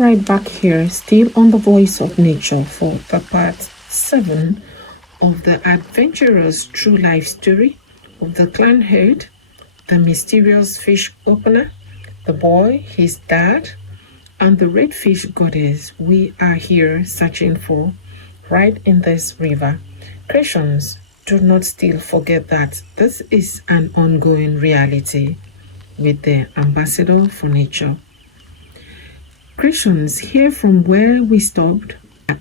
right back here, still on the Voice of Nature for the part 7 of the adventurous true life story of the clan herd, the mysterious fish opener, the boy, his dad, and the redfish goddess we are here searching for right in this river. Christians, do not still forget that this is an ongoing reality with the ambassador for nature. Christians, here from where we stopped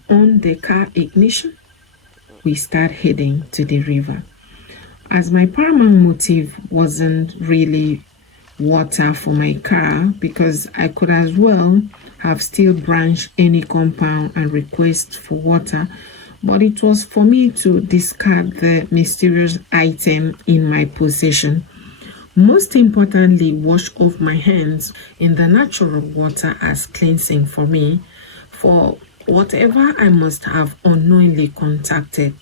on the car ignition, we start heading to the river. As my paramount motive wasn't really water for my car, because I could as well have still branched any compound and request for water, but it was for me to discard the mysterious item in my possession. Most importantly, wash off my hands in the natural water as cleansing for me for whatever I must have unknowingly contacted.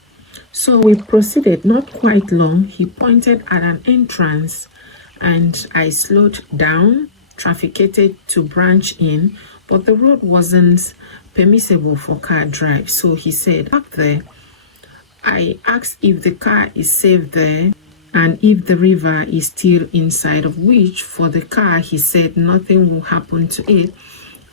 So we proceeded. Not quite long, he pointed at an entrance and I slowed down, trafficated to branch in, but the road wasn't permissible for car drive. So he said, "Back there." I asked if the car is safe there and if the river is still inside, of which for the car he said nothing will happen to it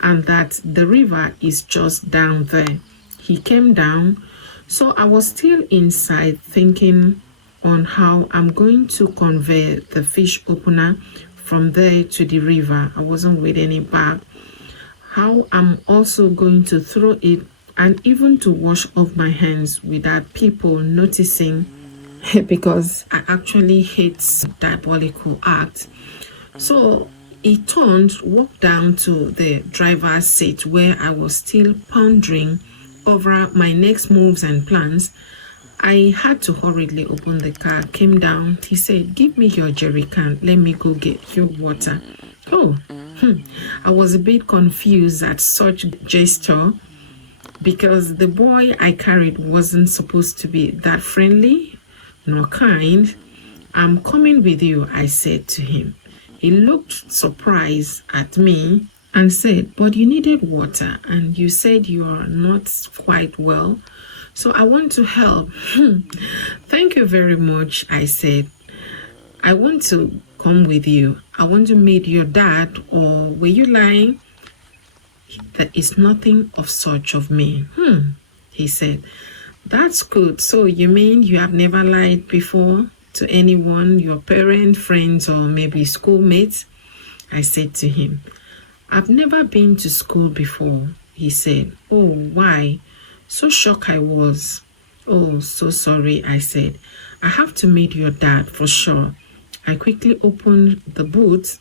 and that the river is just down there. He came down, so I was still inside thinking on how I'm going to convey the fish opener from there to the river. I wasn't with any bag. How I'm also going to throw it and even to wash off my hands without people noticing because I actually hate diabolical acts. So he turned, walked down to the driver's seat where I was still pondering over my next moves and plans. I had to hurriedly open the car, came down. He said, "Give me your jerry can, let me go get your water." Oh, I was a bit confused at such gesture because the boy I carried wasn't supposed to be that friendly nor kind. "I'm coming with you," I said to him. He looked surprised at me and said, "But you needed water and you said you are not quite well, so I want to help." "Thank you very much," I said. "I want to come with you. I want to meet your dad, or were you lying?" "There is nothing of such of me." He said, "That's good. So you mean you have never lied before to anyone, your parents, friends, or maybe schoolmates?" I said to him, "I've never been to school before." He said, "Oh, why?" So shocked I was. "Oh, so sorry," I said. "I have to meet your dad for sure." I quickly opened the boot.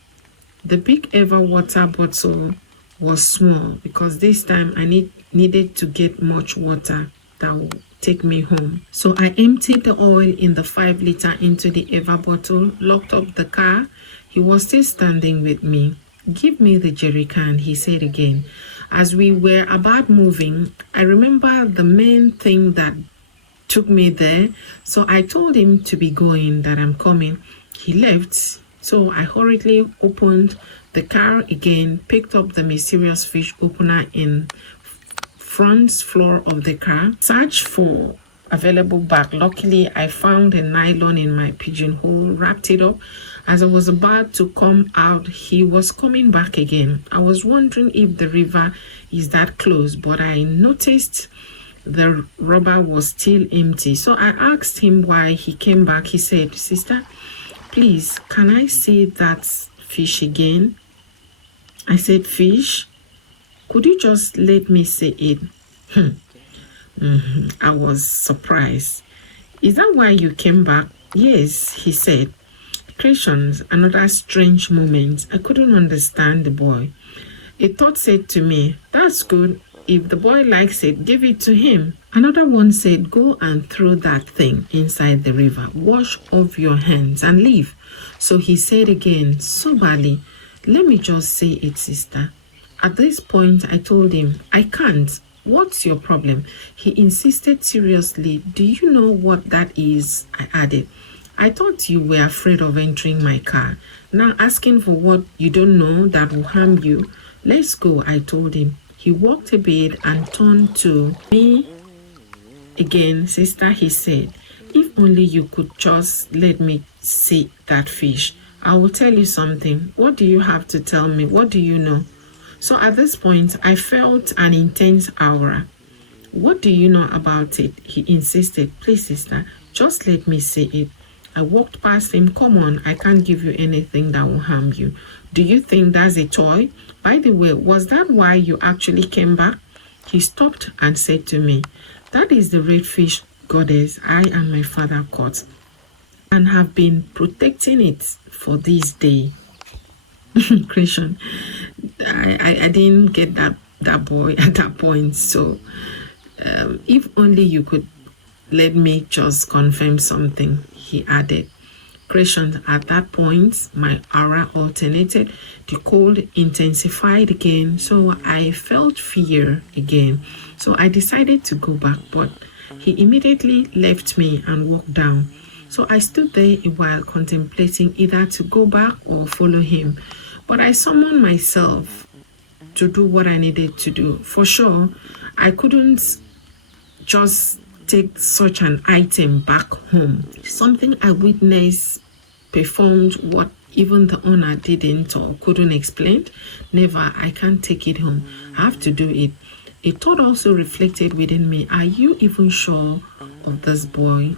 The big ever water bottle was small because this time I needed to get much water that would take me home. So I emptied the oil in the 5-liter into the ever bottle, locked up the car. He was still standing with me. "Give me the jerry can," he said again. As we were about moving, I remember the main thing that took me there. So I told him to be going, that I'm coming. He left. So I hurriedly opened the car again, picked up the mysterious fish opener in front floor of the car, searched for available bag. Luckily, I found a nylon in my pigeonhole, wrapped it up. As I was about to come out, he was coming back again. I was wondering if the river is that close, but I noticed the rubber was still empty. So I asked him why he came back. He said, "Sister, please, can I see that fish again?" I said, "Fish? Could you just let me see it?" I was surprised. "Is that why you came back?" "Yes," he said. Creations, another strange moment. I couldn't understand the boy. A thought said to me, "That's good. If the boy likes it, give it to him." Another one said, "Go and throw that thing inside the river. Wash off your hands and leave." So he said again, soberly, "Let me just see it, sister." At this point, I told him, "I can't. What's your problem?" He insisted seriously. "Do you know what that is?" I added. "I thought you were afraid of entering my car. Now asking for what you don't know that will harm you. Let's go," I told him. He walked a bit and turned to me again. Sister, he said, if only you could just let me see that fish. I will tell you something. What do you have to tell me? What do you know? So at this point, I felt an intense aura. What do you know about it? He insisted. Please, sister, just let me see it. I walked past him. Come on, I can't give you anything that will harm you. Do you think that's a toy? By the way, was that why you actually came back? He stopped and said to me, that is the redfish goddess I and my father caught and have been protecting it for this day. Christian, I didn't get that boy at that point. So if only you could let me just confirm something, he added. Christian, at that point, my aura alternated. The cold intensified again, so I felt fear again. So I decided to go back, but he immediately left me and walked down. So I stood there a while contemplating either to go back or follow him. But I summoned myself to do what I needed to do. For sure, I couldn't just take such an item back home. Something I witnessed performed what even the owner didn't or couldn't explain. Never, I can't take it home. I have to do it. A thought also reflected within me. Are you even sure of this boy?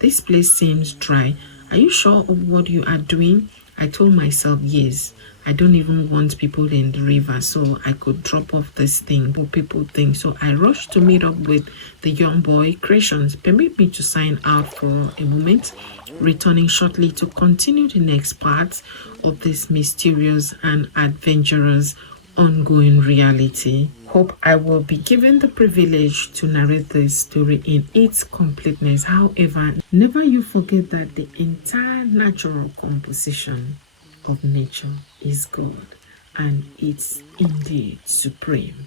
This place seems dry. Are you sure of what you are doing? I told myself, yes. I don't even want people in the river, so I could drop off this thing, what people think. So I rushed to meet up with the young boy. Creations, permit me to sign out for a moment, returning shortly to continue the next part of this mysterious and adventurous ongoing reality. Hope I will be given the privilege to narrate this story in its completeness. However, never you forget that the entire natural composition of nature is God, and it's indeed supreme.